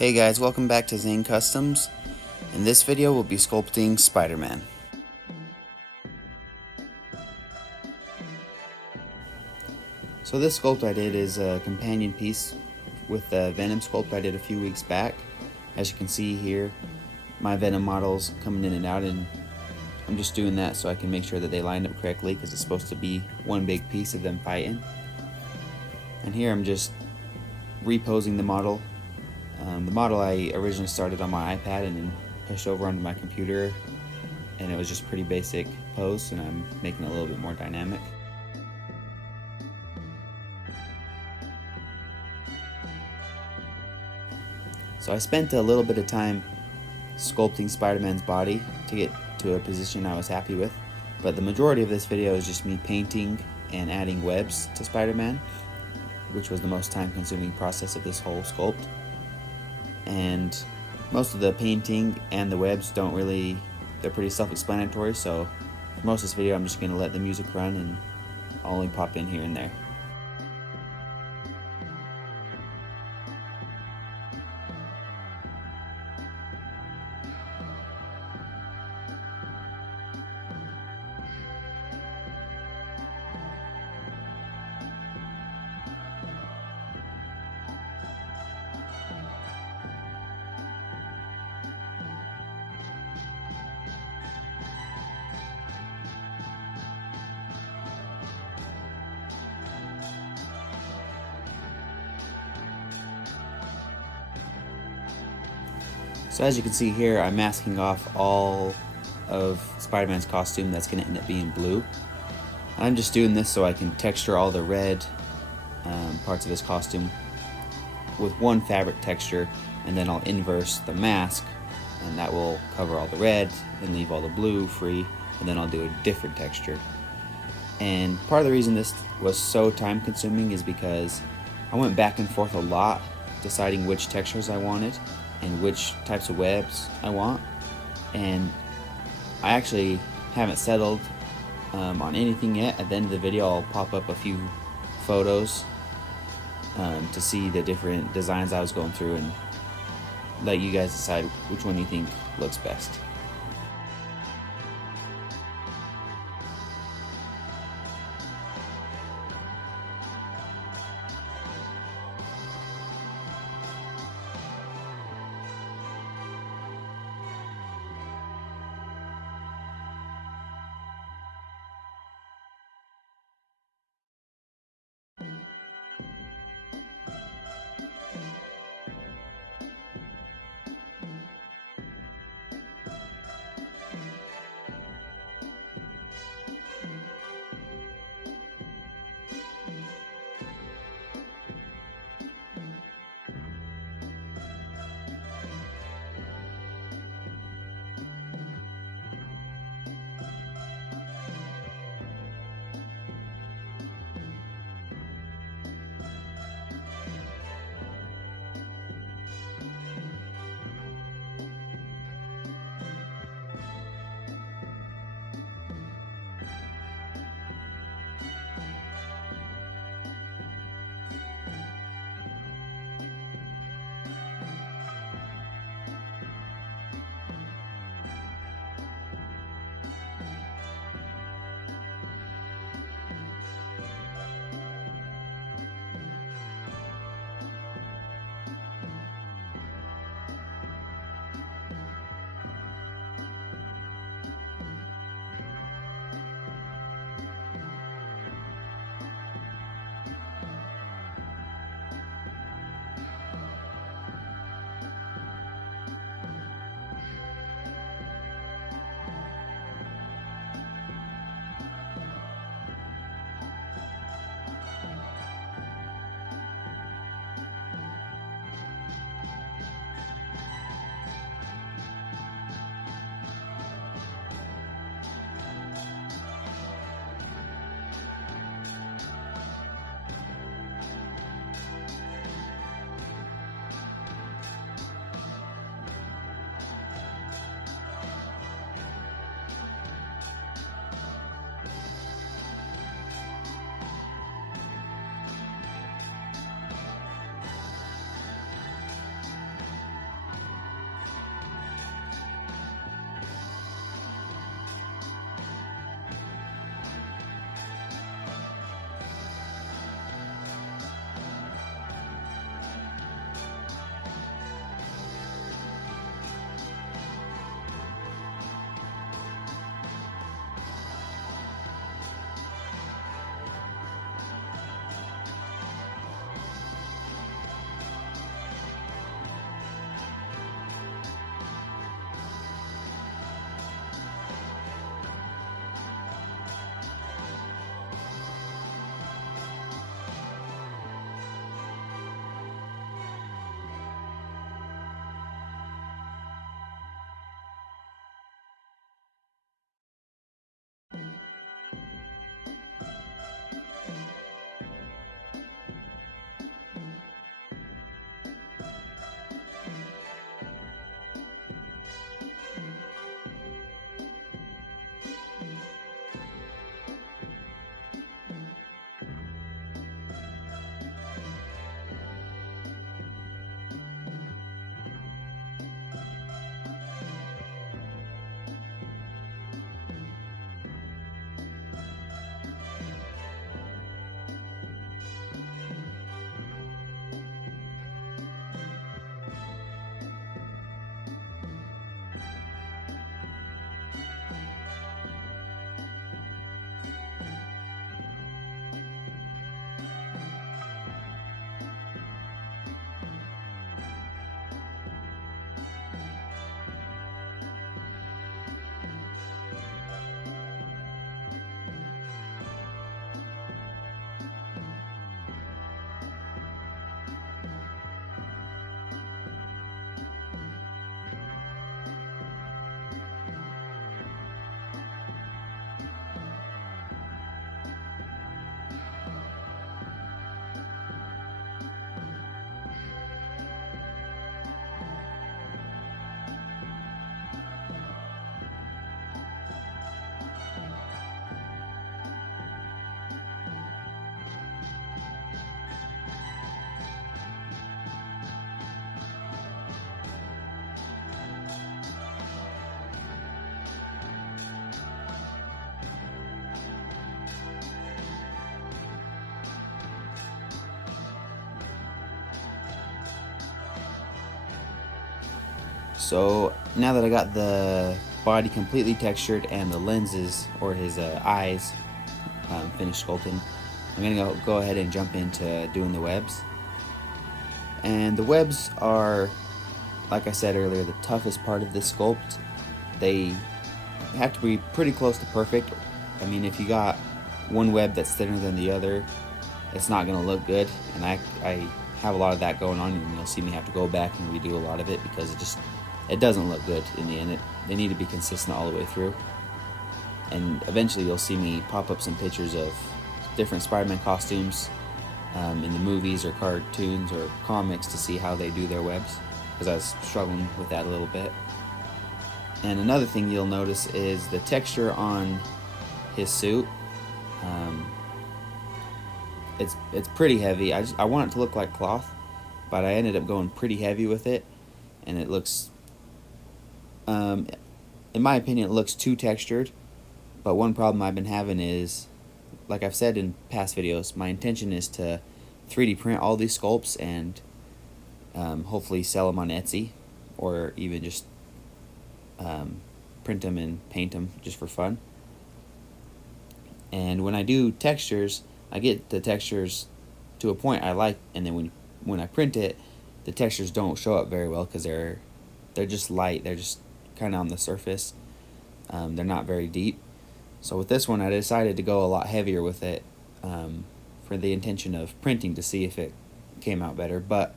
Hey guys, welcome back to Zane Customs. In this video we'll be sculpting Spider-Man. So this sculpt I did is a companion piece with the Venom sculpt I did a few weeks back. As you can see here, my Venom model's coming in and out, and I'm just doing that so I can make sure that they line up correctly because it's supposed to be one big piece of them fighting. And here I'm just reposing the model. The model I originally started on my iPad and then pushed over onto my computer, and it was just pretty basic pose, and I'm making it a little bit more dynamic. So I spent a little bit of time sculpting Spider-Man's body to get to a position I was happy with, but the majority of this video is just me painting and adding webs to Spider-Man, which was the most time-consuming process of this whole sculpt. And most of the painting and the webs they're pretty self-explanatory, so for most of this video I'm just going to let the music run and I'll only pop in here and there. So as you can see here, I'm masking off all of Spider-Man's costume that's going to end up being blue. I'm just doing this so I can texture all the red parts of his costume with one fabric texture, and then I'll inverse the mask, and that will cover all the red and leave all the blue free, and then I'll do a different texture. And part of the reason this was so time consuming is because I went back and forth a lot deciding which textures I wanted and which types of webs I want, and I actually haven't settled on anything yet. At the end of the video I'll pop up a few photos to see the different designs I was going through and let you guys decide which one you think looks best. So now that I got the body completely textured and the lenses, or his eyes, finished sculpting, I'm gonna go ahead and jump into doing the webs. And the webs are, like I said earlier, the toughest part of this sculpt. They have to be pretty close to perfect. I mean, if you got one web that's thinner than the other, it's not gonna look good. And I have a lot of that going on, and you'll see me have to go back and redo a lot of it because it doesn't look good in the end. They need to be consistent all the way through. And eventually you'll see me pop up some pictures of different Spider-Man costumes in the movies or cartoons or comics to see how they do their webs, because I was struggling with that a little bit. And another thing you'll notice is the texture on his suit. It's pretty heavy. I want it to look like cloth, but I ended up going pretty heavy with it, and it looks, in my opinion, it looks too textured. But one problem I've been having is, like I've said in past videos, my intention is to 3D print all these sculpts and hopefully sell them on Etsy, or even just print them and paint them just for fun. And when I do textures, I get the textures to a point I like, and then when I print it, the textures don't show up very well because they're just light. They're just kind of on the surface. They're not very deep. So with this one, I decided to go a lot heavier with it for the intention of printing to see if it came out better. But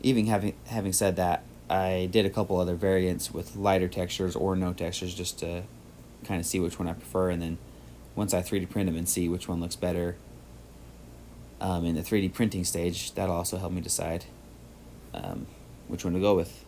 even having said that, I did a couple other variants with lighter textures or no textures just to kind of see which one I prefer, and then once I 3D print them and see which one looks better in the 3D printing stage, that'll also help me decide which one to go with.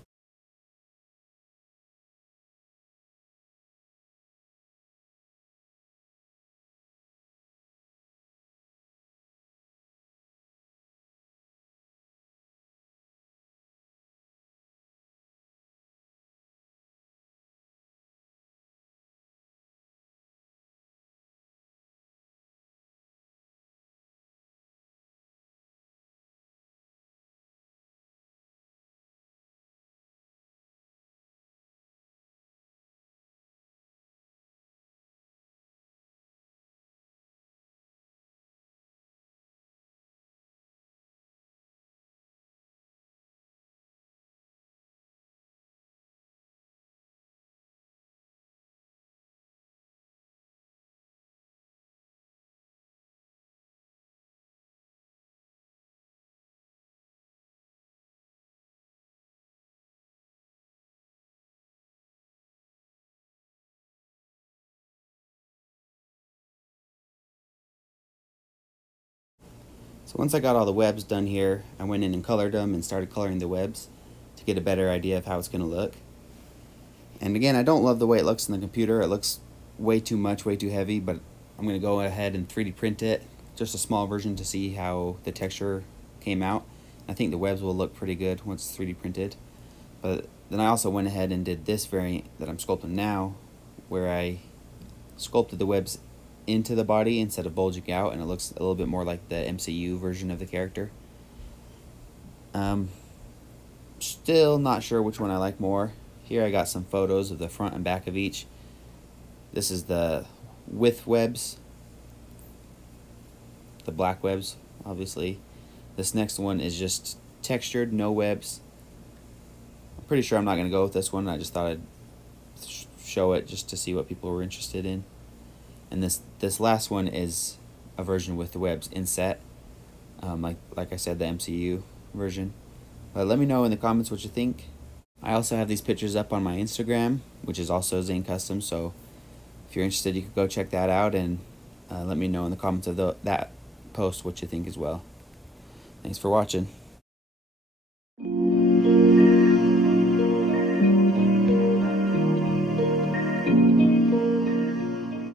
So once I got all the webs done here, I went in and colored them and started coloring the webs to get a better idea of how it's going to look. And again, I don't love the way it looks in the computer. It looks way too much, way too heavy, but I'm going to go ahead and 3D print it, just a small version to see how the texture came out. I think the webs will look pretty good once it's 3D printed. But then I also went ahead and did this variant that I'm sculpting now, where I sculpted the webs into the body instead of bulging out, and it looks a little bit more like the MCU version of the character. Still not sure which one I like more. Here I got some photos of the front and back of each. This is the with webs, the black webs, obviously. This next one is just textured, no webs. I'm pretty sure I'm not going to go with this one. I just thought I'd show it just to see what people were interested in. And this last one is a version with the webs inset, like I said, the MCU version. But let me know in the comments what you think. I also have these pictures up on my Instagram, which is also Zane Custom. So if you're interested, you could go check that out, and let me know in the comments of that post what you think as well. Thanks for watching.